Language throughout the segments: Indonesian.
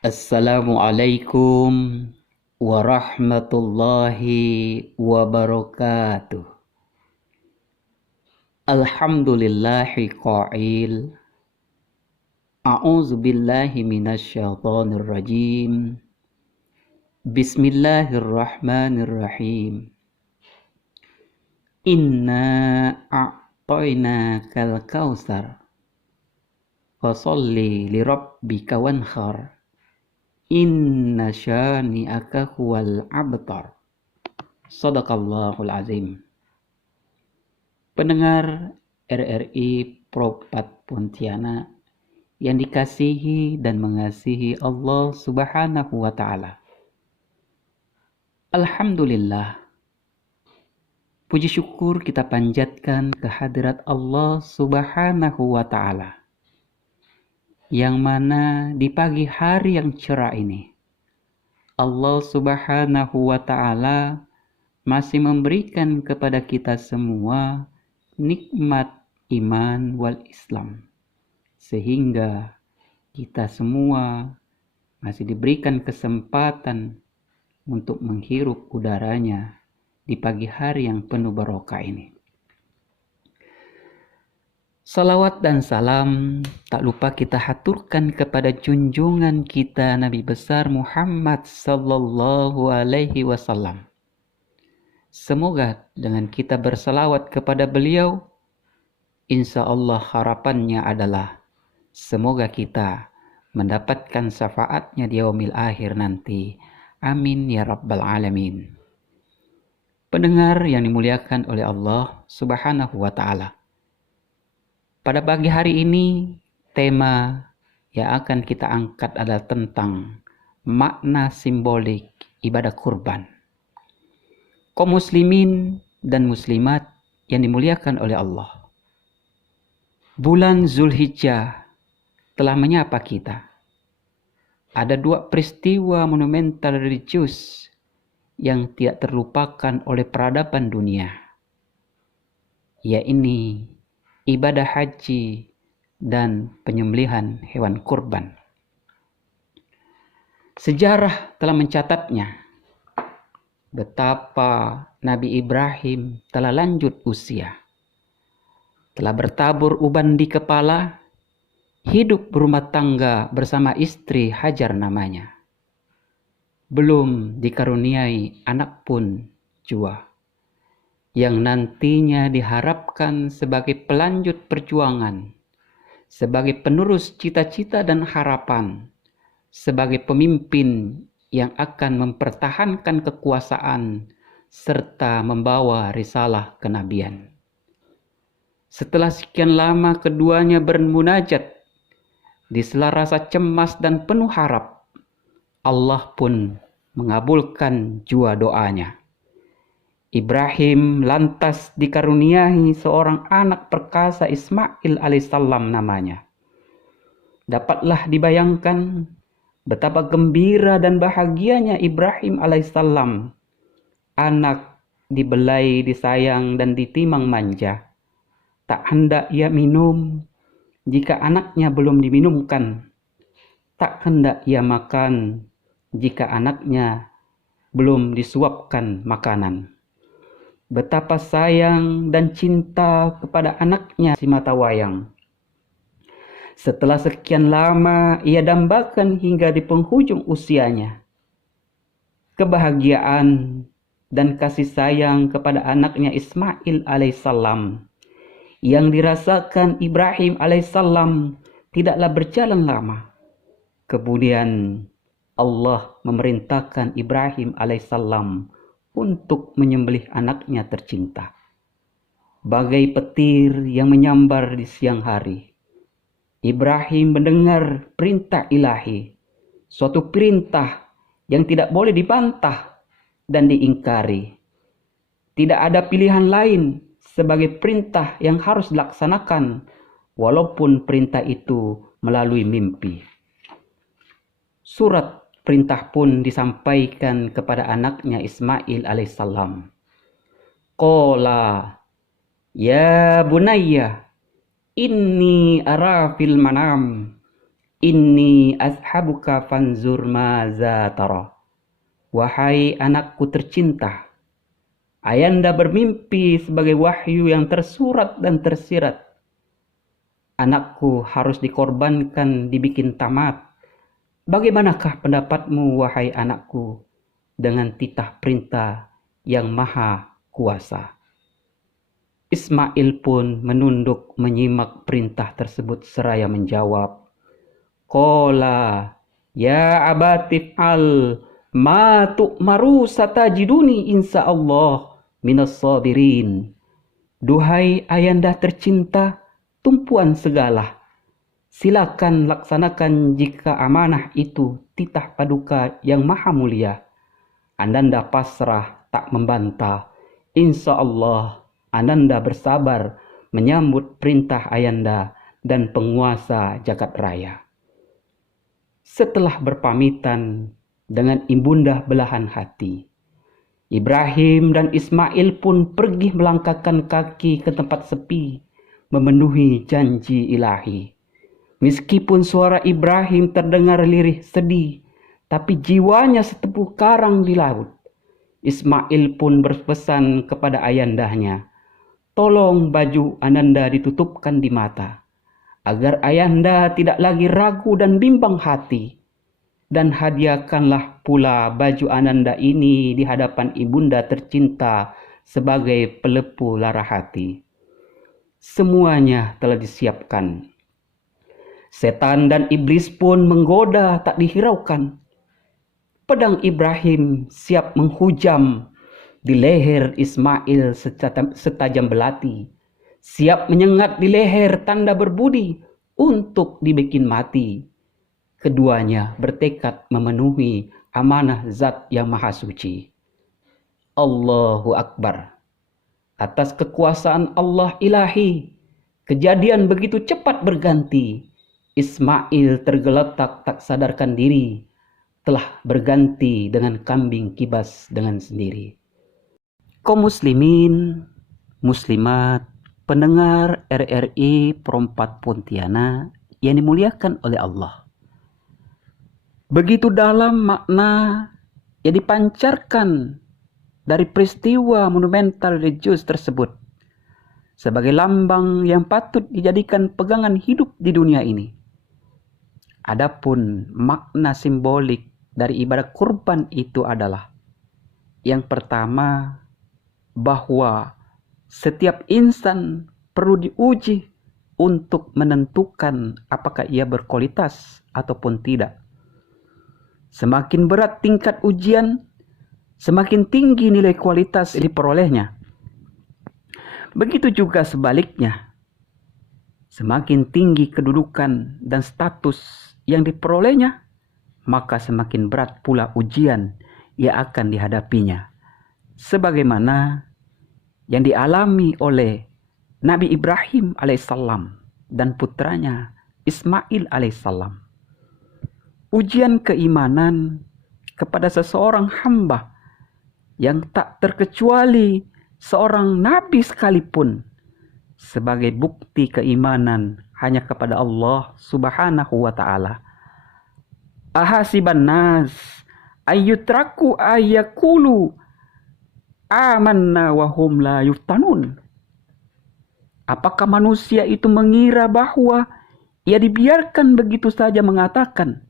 Assalamualaikum warahmatullahi wabarakatuh. Alhamdulillahi qail. A'udzu billahi minasyaitonir rajim. Bismillahirrahmanirrahim. Inna a'tainakal kautsar. Fasholli lirabbika wanhar. Inna syani'aka huwal abtar. Shadaqallahul azim. Pendengar RRI Pro4 Pontianak yang dikasihi dan mengasihi Allah Subhanahu wa taala. Alhamdulillah. Puji syukur kita panjatkan kehadirat Allah Subhanahu wa taala. Yang mana di pagi hari yang cerah ini Allah Subhanahu wa taala masih memberikan kepada kita semua nikmat iman wal Islam, sehingga kita semua masih diberikan kesempatan untuk menghirup udaranya di pagi hari yang penuh barokah ini. Salawat dan salam tak lupa kita haturkan kepada junjungan kita Nabi besar Muhammad sallallahu alaihi wasallam. Semoga dengan kita bersalawat kepada beliau, insya Allah harapannya adalah semoga kita mendapatkan syafaatnya di yaumil akhir nanti. Amin ya rabbal alamin. Pendengar yang dimuliakan oleh Allah Subhanahu wa taala. Pada pagi hari ini, tema yang akan kita angkat adalah tentang makna simbolik ibadah kurban. Kaum muslimin dan muslimat yang dimuliakan oleh Allah. Bulan Zulhijjah telah menyapa kita. Ada dua peristiwa monumental religius yang tidak terlupakan oleh peradaban dunia, yaitu ibadah haji dan penyembelihan hewan kurban. Sejarah telah mencatatnya betapa Nabi Ibrahim telah lanjut usia, telah bertabur uban di kepala, hidup berumah tangga bersama istri Hajar namanya. Belum dikaruniai anak pun jua, yang nantinya diharapkan sebagai pelanjut perjuangan, sebagai penerus cita-cita dan harapan, sebagai pemimpin yang akan mempertahankan kekuasaan serta membawa risalah kenabian. Setelah sekian lama keduanya bermunajat, di sela rasa cemas dan penuh harap, Allah pun mengabulkan jua doanya. Ibrahim lantas dikaruniai seorang anak perkasa Ismail alaihissalam namanya. Dapatlah dibayangkan betapa gembira dan bahagianya Ibrahim alaihissalam. Anak dibelai, disayang dan ditimang manja. Tak hendak ia minum jika anaknya belum diminumkan. Tak hendak ia makan jika anaknya belum disuapkan makanan. Betapa sayang dan cinta kepada anaknya si mata wayang. Setelah sekian lama ia dambakan hingga di penghujung usianya. Kebahagiaan dan kasih sayang kepada anaknya Ismail alaihissalam yang dirasakan Ibrahim alaihissalam tidaklah berjalan lama. Kemudian Allah memerintahkan Ibrahim alaihissalam untuk menyembelih anaknya tercinta. Bagai petir yang menyambar di siang hari, Ibrahim mendengar perintah ilahi, suatu perintah yang tidak boleh dibantah dan diingkari. Tidak ada pilihan lain sebagai perintah yang harus dilaksanakan, walaupun perintah itu melalui mimpi. Surat perintah pun disampaikan kepada anaknya Ismail alaihissalam. Qala ya bunayya inni ara fil manam Inni azhabuka fanzur maza tara. Wahai anakku tercinta, ayanda bermimpi sebagai wahyu yang tersurat dan tersirat. Anakku harus dikorbankan, dibikin tamat. Bagaimanakah pendapatmu, wahai anakku, dengan titah perintah yang maha kuasa? Ismail pun menunduk menyimak perintah tersebut seraya menjawab, Qala ya abatif al ma tu'maru satajiduni insyaallah minas sabirin. Duhai ayanda tercinta, tumpuan segala, silakan laksanakan jika amanah itu titah paduka yang maha mulia. Ananda pasrah tak membantah. Insya Allah Ananda bersabar menyambut perintah ayanda dan penguasa jagat raya. Setelah berpamitan dengan ibunda belahan hati, Ibrahim dan Ismail pun pergi melangkahkan kaki ke tempat sepi, memenuhi janji ilahi. Meskipun suara Ibrahim terdengar lirih sedih, tapi jiwanya setepu karang di laut. Ismail pun berpesan kepada ayandahnya, tolong baju Ananda ditutupkan di mata, agar ayanda tidak lagi ragu dan bimbang hati. Dan hadiahkanlah pula baju Ananda ini di hadapan ibunda tercinta sebagai pelepu lara hati. Semuanya telah disiapkan. Setan dan iblis pun menggoda tak dihiraukan. Pedang Ibrahim siap menghujam di leher Ismail setajam belati, siap menyengat di leher tanda berbudi untuk dibikin mati. Keduanya bertekad memenuhi amanah Zat yang Maha Suci. Allahu Akbar. Atas kekuasaan Allah ilahi, kejadian begitu cepat berganti. Ismail tergeletak tak sadarkan diri, telah berganti dengan kambing kibas dengan sendiri. Kaum muslimin, muslimat, pendengar RRI Perempat Pontianak yang dimuliakan oleh Allah. Begitu dalam makna yang dipancarkan dari peristiwa monumental religius tersebut sebagai lambang yang patut dijadikan pegangan hidup di dunia ini. Adapun makna simbolik dari ibadah kurban itu adalah, yang pertama, bahwa setiap insan perlu diuji untuk menentukan apakah ia berkualitas ataupun tidak. Semakin berat tingkat ujian, semakin tinggi nilai kualitas yang diperolehnya. Begitu juga sebaliknya, semakin tinggi kedudukan dan status yang diperolehnya, maka semakin berat pula ujian yang akan dihadapinya. Sebagaimana yang dialami oleh Nabi Ibrahim alaihissalam dan putranya Ismail alaihissalam. Ujian keimanan kepada seseorang hamba yang tak terkecuali seorang nabi sekalipun sebagai bukti keimanan hanya kepada Allah Subhanahu wa ta'ala. Ahasiban nas ayyutraku ayyakulu amanna wa hum la yuftanun. Apakah manusia itu mengira bahwa ia dibiarkan begitu saja mengatakan,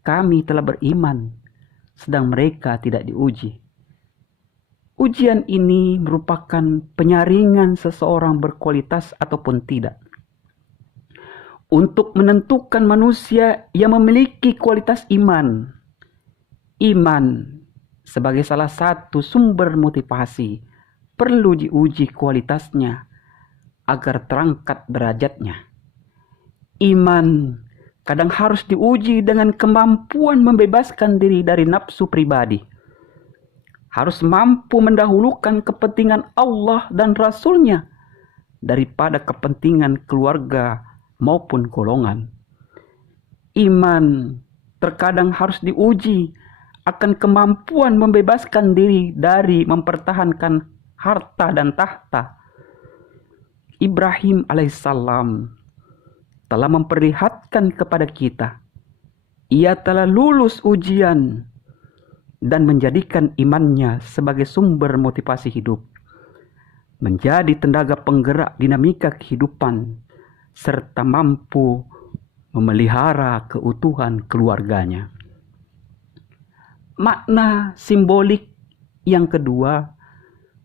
kami telah beriman, sedang mereka tidak diuji? Ujian ini merupakan penyaringan seseorang berkualitas ataupun tidak, untuk menentukan manusia yang memiliki kualitas iman. Iman sebagai salah satu sumber motivasi perlu diuji kualitasnya agar terangkat derajatnya. Iman kadang harus diuji dengan kemampuan membebaskan diri dari nafsu pribadi. Harus mampu mendahulukan kepentingan Allah dan Rasul-Nya daripada kepentingan keluarga maupun golongan. Iman terkadang harus diuji akan kemampuan membebaskan diri dari mempertahankan harta dan tahta. Ibrahim alaihissalam telah memperlihatkan kepada kita, ia telah lulus ujian dan menjadikan imannya sebagai sumber motivasi hidup, menjadi tenaga penggerak dinamika kehidupan, serta mampu memelihara keutuhan keluarganya. Makna simbolik yang kedua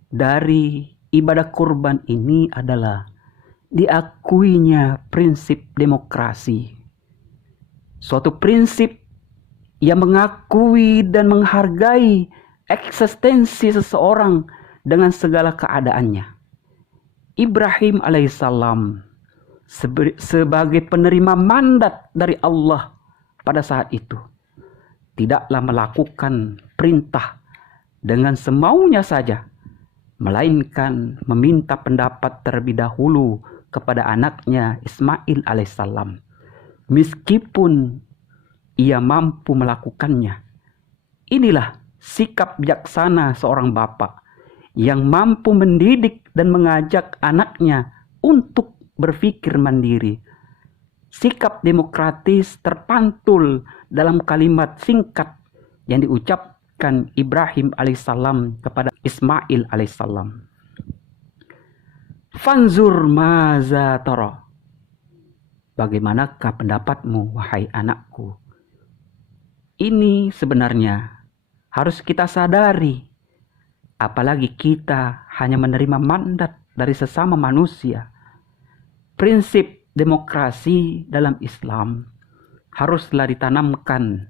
dari ibadah kurban ini adalah diakuinya prinsip demokrasi. Suatu prinsip yang mengakui dan menghargai eksistensi seseorang dengan segala keadaannya. Ibrahim alaihissalam sebagai penerima mandat dari Allah pada saat itu tidaklah melakukan perintah dengan semaunya saja, melainkan meminta pendapat terlebih dahulu kepada anaknya Ismail alaihissalam. Meskipun ia mampu melakukannya. Inilah sikap bijaksana seorang bapak yang mampu mendidik dan mengajak anaknya untuk berpikir mandiri. Sikap demokratis terpantul dalam kalimat singkat yang diucapkan Ibrahim alaihissalam kepada Ismail alaihissalam. Fanzur maza tara. Bagaimanakah pendapatmu, wahai anakku? Ini sebenarnya harus kita sadari, apalagi kita hanya menerima mandat dari sesama manusia. Prinsip demokrasi dalam Islam haruslah ditanamkan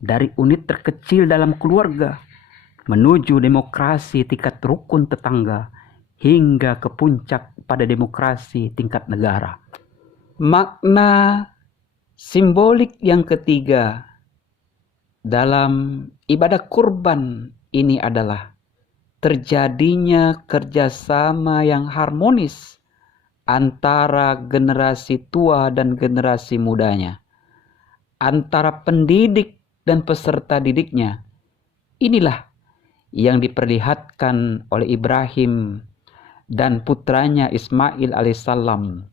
dari unit terkecil dalam keluarga menuju demokrasi tingkat rukun tetangga hingga ke puncak pada demokrasi tingkat negara. Makna simbolik yang ketiga dalam ibadah kurban ini adalah terjadinya kerjasama yang harmonis antara generasi tua dan generasi mudanya, antara pendidik dan peserta didiknya. Inilah yang diperlihatkan oleh Ibrahim dan putranya Ismail alaihissalam.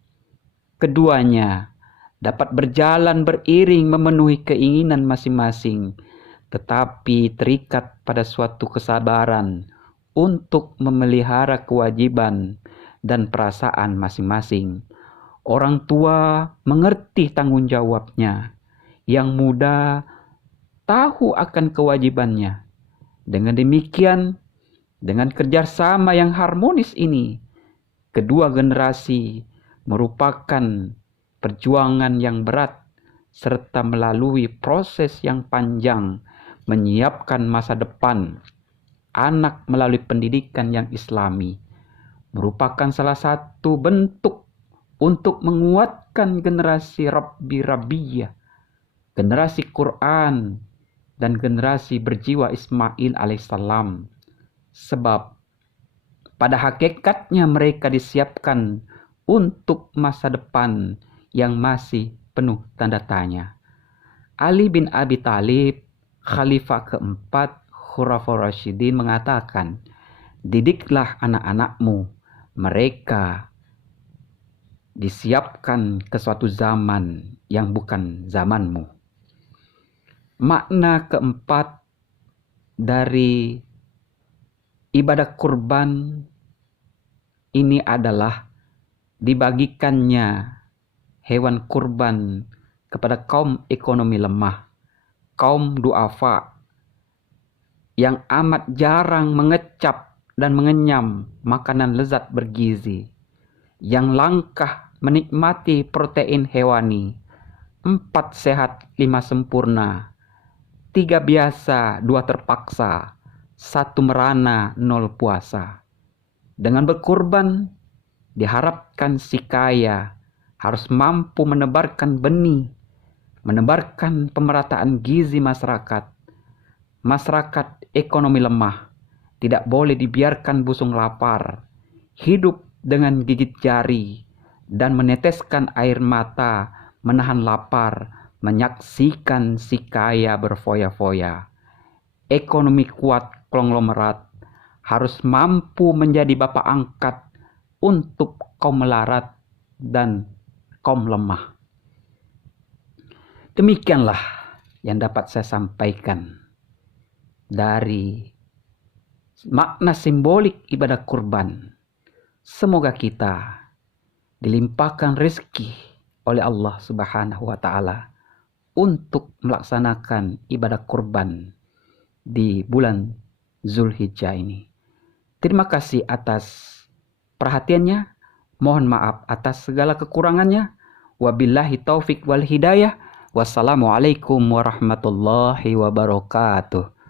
Keduanya dapat berjalan beriring memenuhi keinginan masing-masing, tetapi terikat pada suatu kesabaran untuk memelihara kewajiban dan perasaan masing-masing. Orang tua mengerti tanggung jawabnya, yang muda tahu akan kewajibannya. Dengan demikian, dengan kerjasama yang harmonis ini, kedua generasi merupakan perjuangan yang berat serta melalui proses yang panjang menyiapkan masa depan anak melalui pendidikan yang islami, merupakan salah satu bentuk untuk menguatkan generasi Rabbiyah, generasi Quran, dan generasi berjiwa Ismail alaihissalam. Sebab pada hakikatnya mereka disiapkan untuk masa depan yang masih penuh tanda tanya. Ali bin Abi Thalib, Khalifah keempat Khulafaur Rasyidin mengatakan, didiklah anak-anakmu, mereka disiapkan ke suatu zaman yang bukan zamanmu. Makna keempat dari ibadah kurban ini adalah dibagikannya hewan kurban kepada kaum ekonomi lemah, kaum duafa yang amat jarang mengecap dan mengenyam makanan lezat bergizi, yang langkah menikmati protein hewani, 4 sehat 5 sempurna, 3 biasa 2 terpaksa, 1 merana 0 puasa. Dengan berkurban diharapkan si kaya harus mampu menebarkan benih, menebarkan pemerataan gizi masyarakat. Masyarakat ekonomi lemah tidak boleh dibiarkan busung lapar, hidup dengan gigit jari dan meneteskan air mata, menahan lapar, menyaksikan si kaya berfoya-foya. Ekonomi kuat konglomerat harus mampu menjadi bapak angkat untuk kaum melarat dan kaum lemah. Demikianlah yang dapat saya sampaikan dari makna simbolik ibadah kurban. Semoga kita dilimpahkan rezeki oleh Allah Subhanahu wa Ta'ala untuk melaksanakan ibadah kurban di bulan Zulhijjah ini. Terima kasih atas perhatiannya. Mohon maaf atas segala kekurangannya. Wabillahi taufik wal hidayah. Wassalamualaikum warahmatullahi wabarakatuh.